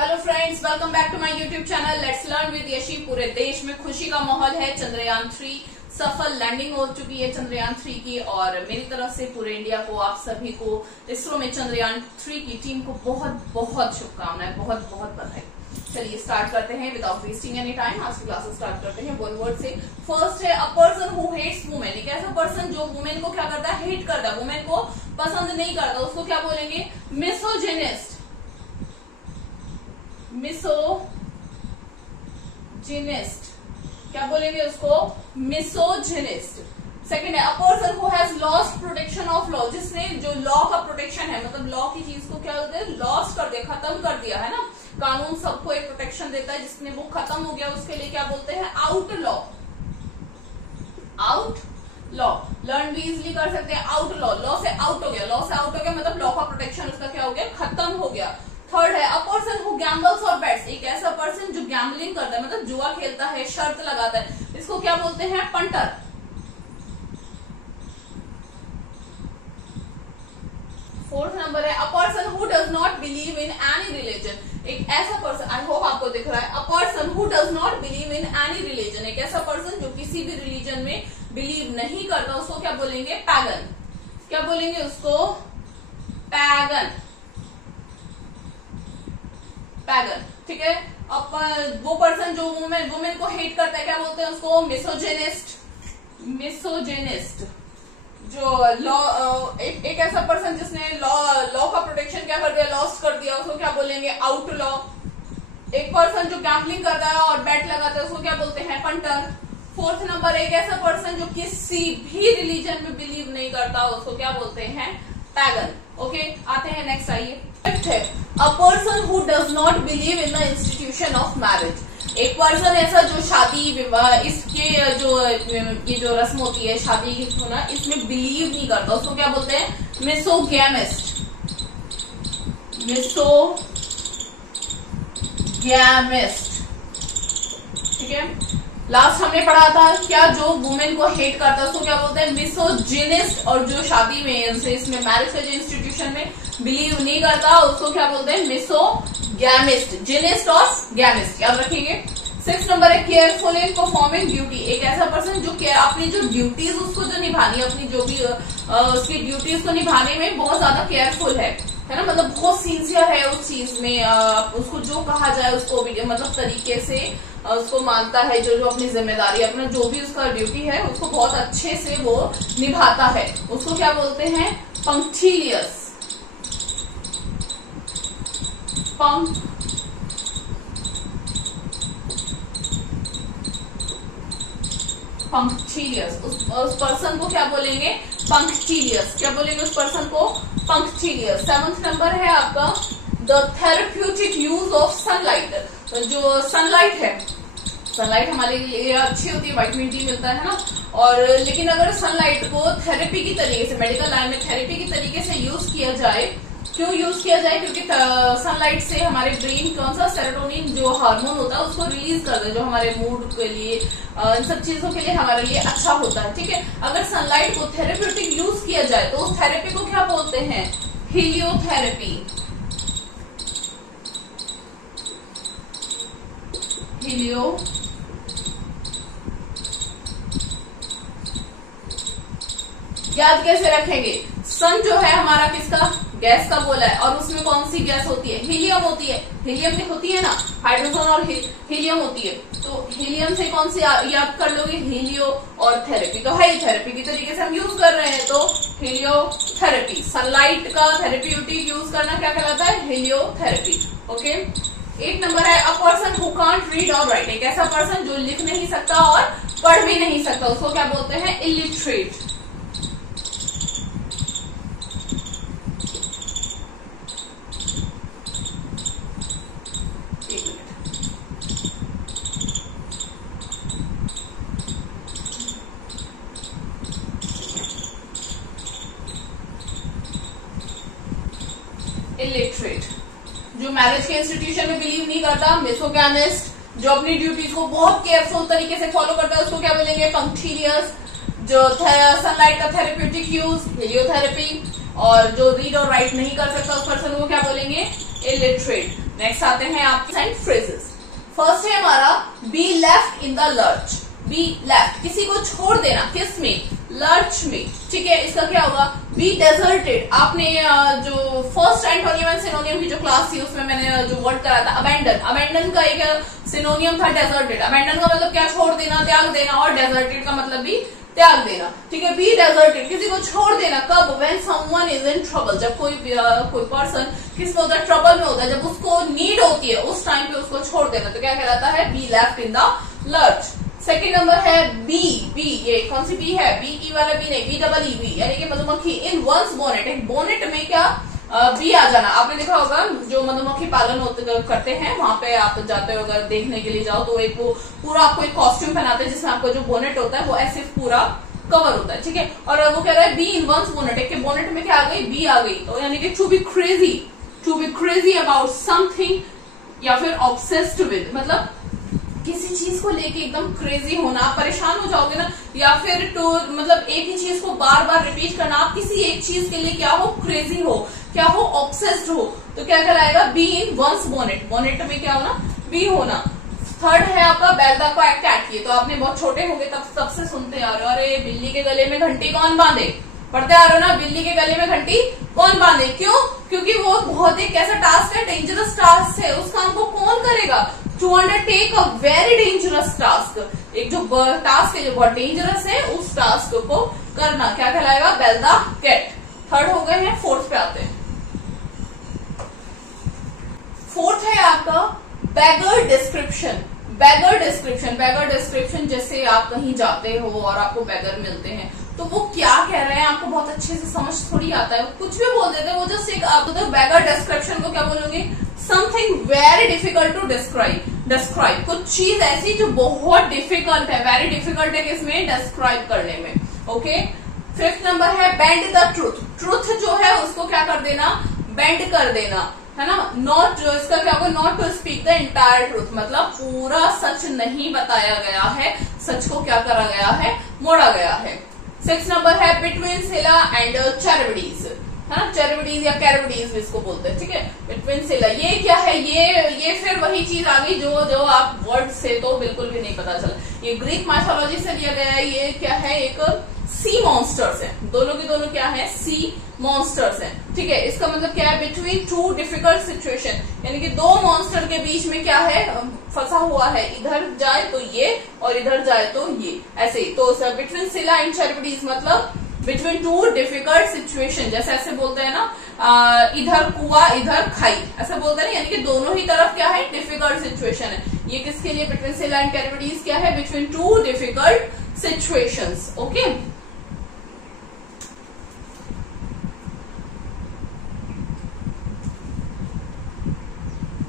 Hello friends, welcome back to my YouTube channel let's learn with Yashi. पूरे देश में खुशी का माहौल है। चंद्रयान 3 सफल लैंडिंग हो चुकी है चंद्रयान 3 की, और मेरी तरफ से पूरे इंडिया को, आप सभी को, इसरो में चंद्रयान 3 की टीम को बहुत बहुत शुभकामनाएं, बहुत बहुत बधाई। चलिए स्टार्ट करते हैं विदाउट वेस्टिंग एनी टाइम। आज की क्लासेस स्टार्ट करते हैं वन वर्ड से। फर्स्ट है a person who hates women. एक ऐसा पर्सन जो वुमेन को क्या करता है, हेट करता है, वुमेन को पसंद नहीं करता, उसको क्या बोलेंगे, मिसोजिनिस्ट। मिसोजिनिस्ट क्या बोलेंगे उसको, मिसोजिनिस्ट। सेकंड है a person who has lost protection of law. जिसने जो लॉ का प्रोटेक्शन है, मतलब लॉ की चीज को क्या होता है, लॉस्ट कर दिया, खत्म कर दिया है ना। कानून सबको एक प्रोटेक्शन देता है, जिसने वो खत्म हो गया उसके लिए क्या बोलते हैं, out law. Out law learn भी इजिली कर सकते हैं। आउट लॉ, लॉ से आउट हो गया, लॉ से आउट हो गया मतलब लॉ का प्रोटेक्शन उसका क्या हो गया, खत्म हो गया। थर्ड है अ पर्सन हु गैम्बल्स और बेट्स। एक ऐसा पर्सन जो गैम्बलिंग करता है, मतलब जुआ खेलता है, शर्त लगाता है, इसको क्या बोलते हैं, पंटर। फोर्थ नंबर है a person who does not believe in any religion. एक ऐसा पर्सन, आई होप आपको दिख रहा है, a person who does not believe in any religion. एक ऐसा पर्सन जो किसी भी रिलीजन में बिलीव नहीं करता, उसको क्या बोलेंगे, पैगन। क्या बोलेंगे उसको, पैगन। पैगन, ठीक है। अब वो पर्सन जो वुमेन को हेट करता है, क्या बोलते हैं उसको, मिसोजिनिस्ट। मिसोजिनिस्ट जो लॉ, एक ऐसा पर्सन जिसने लॉ का प्रोटेक्शन क्या कर दिया, लॉस्ट कर दिया, उसको क्या बोलेंगे, आउट लॉ। एक पर्सन जो गैम्बलिंग करता है और बेट लगाता है, उसको क्या बोलते हैं, पंटर। फोर्थ नंबर, एक ऐसा पर्सन जो किसी भी रिलीजन में बिलीव नहीं करता, उसको क्या बोलते हैं, पैगन। ओके, आते हैं नेक्स्ट, आइए। फिफ्थ है a person who does not believe in the institution of marriage. एक पर्सन ऐसा जो शादी विवाह, इसके जो ये जो रस्म होती है शादी की होना, इसमें बिलीव नहीं करता, उसको क्या बोलते हैं, मिसोगैमिस्ट। मिसोगैमिस्ट, ठीक है। लास्ट हमने पढ़ा था क्या, जो वुमेन को हेट करता है उसको क्या बोलते हैं, मिसोजिनिस्ट। और जो शादी में, इसमें मैरिज के जो इंस्टीट्यूशन में बिलीव नहीं करता, उसको क्या बोलते हैं, मिसोगैमिस्ट। जिनिस्ट और गैमिस्ट, याद रखेंगे। 6 नंबर है केयरफुल इन परफॉर्मिंग ड्यूटी। एक ऐसा पर्सन जो अपनी जो ड्यूटीज उसको जो निभानी है, अपनी जो भी उसकी ड्यूटीज को निभाने में बहुत ज्यादा केयरफुल है ना, मतलब बहुत सिंसियर है उस चीज में। उसको जो कहा जाए उसको मतलब तरीके से उसको मानता है, जो अपनी जिम्मेदारी, अपना जो भी उसका ड्यूटी है उसको बहुत अच्छे से वो निभाता है, उसको क्या बोलते हैं, पंक्टिलियस। पंक्टिलियस, उस पर्सन को क्या बोलेंगे, पंक्टिलियस। क्या बोलेंगे उस पर्सन को, पंक्टिलियस। 7th नंबर है आपका the therapeutic use of sunlight. जो सनलाइट है, सनलाइट हमारे लिए अच्छी होती है, विटामिन डी मिलता है ना, और लेकिन अगर सनलाइट को थेरेपी की तरीके से, मेडिकल लाइन में थेरेपी की तरीके से यूज किया जाए, क्यों यूज किया जाए, क्योंकि सनलाइट से हमारे ब्रेन कौन सा, सेरोटोनिन जो हार्मोन होता है उसको रिलीज करता है, जो हमारे मूड के लिए, इन सब चीजों के लिए हमारे लिए अच्छा होता है, ठीक है। अगर सनलाइट को थेरेप्यूटिक यूज किया जाए तो उस थेरेपी को क्या बोलते हैं, हीलियोथेरेपी। हीलियो याद कैसे रखेंगे, सन जो है हमारा किसका, गैस का बोला है, और उसमें कौन सी गैस होती है, हीलियम होती है। हीलियम में होती है ना, हाइड्रोजन और हीलियम होती है, तो हीलियम से कौन सी याद कर लोगे, हीलियो, और थेरेपी तो है ही, थेरेपी की तरीके से हम यूज कर रहे हैं, तो हीलियोथेरेपी। सनलाइट का थेरेप्यूटिक यूज करना क्या कहलाता है, हीलियोथेरेपी। ओके, 8 नंबर है a person who can't read और राइट। एक ऐसा पर्सन जो लिख नहीं सकता और पढ़ भी नहीं सकता, उसको क्या बोलते हैं, इलिटरेट। इलिटरेट जो मैरिज के इंस्टीट्यूशन में बिलीव नहीं करता, मिसोगैमिस्ट। जो अपनी ड्यूटीज को बहुत केयरफुल तरीके से फॉलो करता है, उसको क्या बोलेंगे, पंक्टिलियस। जो सनलाइट का थेरेप्यूटिक यूज, हीलियोथेरेपी। और जो रीड और राइट नहीं कर सकता उस पर्सन को क्या बोलेंगे, इलिटरेट। नेक्स्ट आते हैं आपके फ्रेजेस। फर्स्ट है हमारा be left in the lurch. Be left, किसी को छोड़ देना, किस में, लर्च में, ठीक है। इसका क्या होगा, बी डेजर्टेड। आपने जो फर्स्ट एंटोनियम एंड सिनोनियम की जो क्लास थी उसमें मैंने जो वर्ड कराया था अबेंडन, अबेंडन का एक सिनोनियम था डेजर्टेड। अबेंडन का मतलब क्या, छोड़ देना, त्याग देना, और डेजर्टेड का मतलब भी त्याग देना, ठीक है। बी डेजर्टेड, किसी को छोड़ देना, कब, when someone is in trouble, जब कोई पर्सन किस में होता है, ट्रबल में होता है, जब उसको नीड होती है उस टाइम पे उसको छोड़ देना, तो क्या कहलाता है, be left in the lurch. Second number है बी। बी ये कौन सी बी है, बी की वाला बी नहीं, बी डबल ई बी, यानी कि मधुमक्खी इन वंस बोनेट, एक बोनेट में क्या बी आ जाना। आपने देखा होगा जो मधुमक्खी पालन करते हैं वहां पे आप जाते हो, अगर देखने के लिए जाओ तो एक वो पूरा आपको एक कॉस्ट्यूम पहनाते हैं जिसमें आपको जो बोनेट होता है वो ऐसे पूरा कवर होता है, ठीक है। और वो कह रहा है बी इन वंस बोनेट, एक के बोनेट में क्या आ गई, बी आ गई, तो यानी कि to be crazy about something या फिर ऑब्सेस्ड विद, मतलब किसी चीज को लेके एकदम क्रेजी होना, आप परेशान हो जाओगे ना, या फिर तो मतलब एक ही चीज को बार बार रिपीट करना, आप किसी एक चीज के लिए क्या हो, क्रेजी हो, क्या हो, ऑब्सेस्ड हो, तो क्या कहलाएगा, bee in one's bonnet. Bonnet में क्या होना, बी होना। थर्ड है आपका बेल द कैट। ये तो आपने बहुत छोटे होंगे तब से सुनते आ रहे हो, अरे बिल्ली के गले में घंटी कौन बांधे, पढ़ते आ रहे हो ना, बिल्ली के गले में घंटी कौन बांधे, क्यों, क्योंकि वो बहुत एक कैसा टास्क है, डेंजरस टास्क है, उस काम को कौन करेगा, to undertake a very dangerous task, एक जो टास्क है जो बहुत डेंजरस है उस टास्क को करना, क्या कहलाएगा, बेल द कैट। थर्ड हो गए हैं, फोर्थ पे आते हैं। फोर्थ है आपका बैगर डिस्क्रिप्शन। बैगर डिस्क्रिप्शन जैसे आप कहीं जाते हो और आपको बैगर मिलते हैं तो वो क्या कह रहे हैं आपको बहुत अच्छे से समझ थोड़ी आता है, कुछ भी बोल देते हैं, वो जस्ट एक आप तो बैगर डिस्क्रिप्शन को क्या बोलोगे, something very difficult to describe, कुछ चीज ऐसी जो बहुत डिफिकल्ट है, वेरी डिफिकल्ट है किसमें, डिस्क्राइब करने में, ओके। फिफ्थ नंबर है बेंड द ट्रूथ जो है उसको क्या कर देना, बेंड कर देना, है ना। नॉट, जो इसका क्या होगा, not to speak the entire truth, मतलब पूरा सच नहीं बताया गया है, सच को क्या करा गया है, मोड़ा गया है। सिक्स नंबर है बिटवीन सिला एंड चैरिबडीज, है ना, चैरिबडीज या कैरिबडीज इसको बोलते हैं, ठीक है। बिटवीन सिला, ये क्या है, ये फिर वही चीज आ गई जो आप वर्ड से तो बिल्कुल भी नहीं पता चला, ये ग्रीक माइथोलॉजी से लिया गया है। ये क्या है, एक सी मॉन्स्टर्स है, दोनों के दोनों क्या है, सी मॉन्स्टर्स है, ठीक है। इसका मतलब क्या है, बिटवीन टू डिफिकल्ट सिचुएशन, यानी कि दो मॉन्स्टर के बीच में क्या है, फंसा हुआ है, इधर जाए तो ये और इधर जाए तो ये, ऐसे ही। तो बिटवीन सिला एंड चैरिबडीज मतलब बिटवीन टू डिफिकल्ट सिचुएशन, जैसे ऐसे बोलते हैं ना, इधर कुआ इधर खाई, ऐसे बोलते हैं ना, यानी कि दोनों ही तरफ क्या है, डिफिकल्ट सिचुएशन है। ये किसके लिए, बिटवीन सिला एंड चैरिबडीज क्या है, between two difficult situations, okay.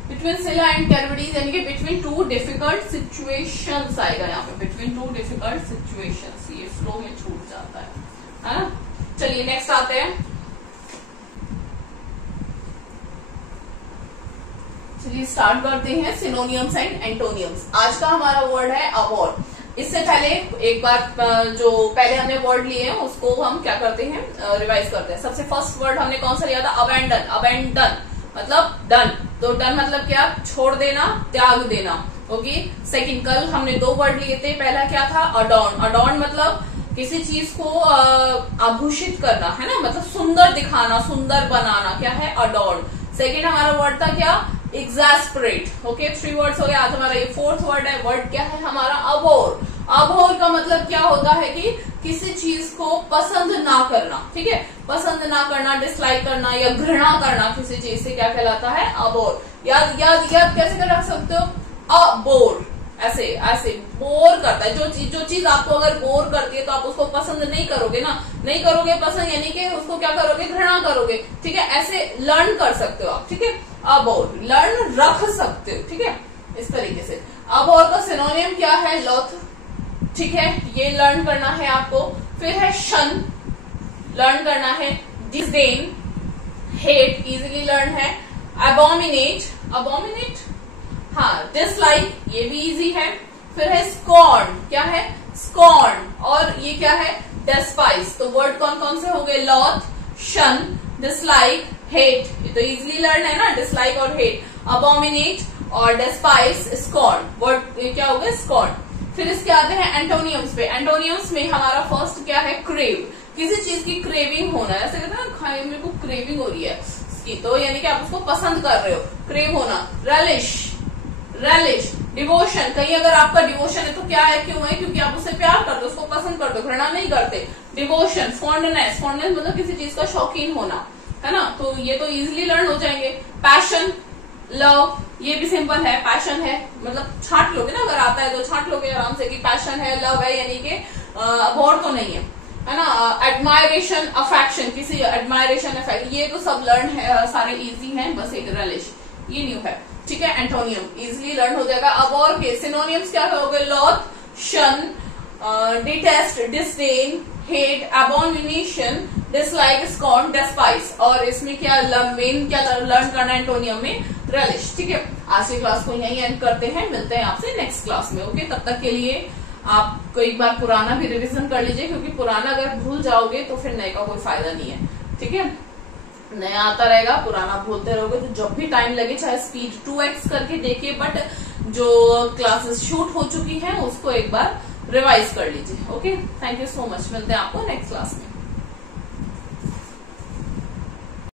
Between सिला एंड कैरिबडीज यानी कि बिटवीन टू डिफिकल्ट सिचुएशंस आएगा यहाँ पे, बिटवीन टू डिफिकल्ट सिचुएशंस, ये फ्लो में छूट जाता है ना। चलिए नेक्स्ट आते हैं, चलिए स्टार्ट करते हैं सिनोनियम्स एंड एंटोनियम्स। आज का हमारा वर्ड है अवॉर्ड। इससे पहले एक बार जो पहले हमने वर्ड लिए हैं उसको हम क्या करते हैं, रिवाइज करते हैं। सबसे फर्स्ट वर्ड हमने कौन सा लिया था, अबेंडन। अबेंडन मतलब डन, तो डन मतलब क्या, छोड़ देना, त्याग देना, ओके। सेकंड, कल हमने दो वर्ड लिए थे, पहला क्या था, अडॉर्न। अडॉर्न मतलब किसी चीज को आभूषित करना, है ना, मतलब सुंदर दिखाना, सुंदर बनाना, क्या है, अडॉर्न। सेकंड हमारा वर्ड था क्या, एग्जैस्परेट, ओके। 3 वर्ड्स हो गए। आज हमारा ये फोर्थ वर्ड है, वर्ड क्या है हमारा, अबोर। अबोर का मतलब क्या होता है कि किसी चीज को पसंद ना करना, ठीक है, पसंद ना करना, डिसलाइक करना या घृणा करना किसी चीज से क्या कहलाता है, अबोर। याद कैसे कर रख सकते हो, अबोर, ऐसे ऐसे बोर करता है, जो चीज आपको अगर बोर करती है तो आप उसको पसंद नहीं करोगे ना, नहीं करोगे पसंद, यानी कि उसको क्या करोगे, घृणा करोगे, ठीक है। ऐसे लर्न कर सकते हो आप, ठीक है, अबोर, लर्न रख सकते हो, ठीक है, इस तरीके से। अबोर का सिनोनियम क्या है, लॉथ, ठीक है, ये लर्न करना है आपको। फिर है शन, लर्न करना है। डिसडेन, हेट, इजीली लर्न है। अबोमिनेट, अबोमिनेट, हाँ, डिसलाइक, ये भी इजी है। फिर है स्कॉर्न, क्या है, स्कॉर्न, और ये क्या है, डेस्पाइस। तो वर्ड कौन कौन से हो गए, लॉथ, शन, डिसलाइक, हेट, ये तो इजिली लर्न है ना, डिसलाइक और हेट, अबोमिनेट और डेस्पाइस, स्कॉर्न, वर्ड क्या हो गया स्कॉर्न। फिर इसके आते हैं एंटोनियम्स पे। एंटोनियम्स में हमारा फर्स्ट क्या है, क्रेव, किसी चीज की क्रेविंग होना है, ऐसे कहते हैं ना खाए मेरे को क्रेविंग हो रही है इसकी, तो यानी कि आप उसको पसंद कर रहे हो, क्रेव होना। रेलिश, रेलिश, डिवोशन, कहीं अगर आपका डिवोशन है तो क्या है, क्यों है, क्योंकि आप उससे प्यार करते हो, उसको पसंद करते हो, घृणा नहीं करते। डिवोशन, फॉन्डनेस, फॉन्डनेस मतलब किसी चीज का शौकीन होना, है ना, तो ये तो इजिली लर्न हो जाएंगे। पैशन, लव, ये भी सिंपल है, पैशन है मतलब छांट लोगे ना, अगर आता है तो छांट लोगे आराम से कि पैशन है, लव है, यानी कि बोर तो नहीं है ना। एडमायरेशन, अफेक्शन, किसी एडमायरेशन, अफेक्ट, ये तो सब लर्न है, सारे इजी हैं, बस एक रेलिश ये न्यू है, ठीक है। एंटोनियम इजिली लर्न हो जाएगा। अब और के सिनोनियम्स क्या हो गए, loathe, shun, detest, disdain, hate, abomination, dislike, scorn, despise, और इसमें क्या मेन क्या लर्न करना है एंटोनियम में, रेलिश, ठीक है। आज की क्लास को यहीं एंड करते हैं, मिलते हैं आपसे नेक्स्ट क्लास में, ओके। तब तक के लिए आपको एक बार पुराना भी रिवीजन कर लीजिए, क्योंकि पुराना अगर भूल जाओगे तो फिर नए का कोई फायदा नहीं है, ठीक है। नया आता रहेगा, पुराना भूलते रहोगे, तो जब भी टाइम लगे चाहे स्पीड 2x करके देखिए, बट जो क्लासेस शूट हो चुकी हैं उसको एक बार रिवाइज कर लीजिए, okay. Thank you so much, मिलते हैं आपको नेक्स्ट क्लास में।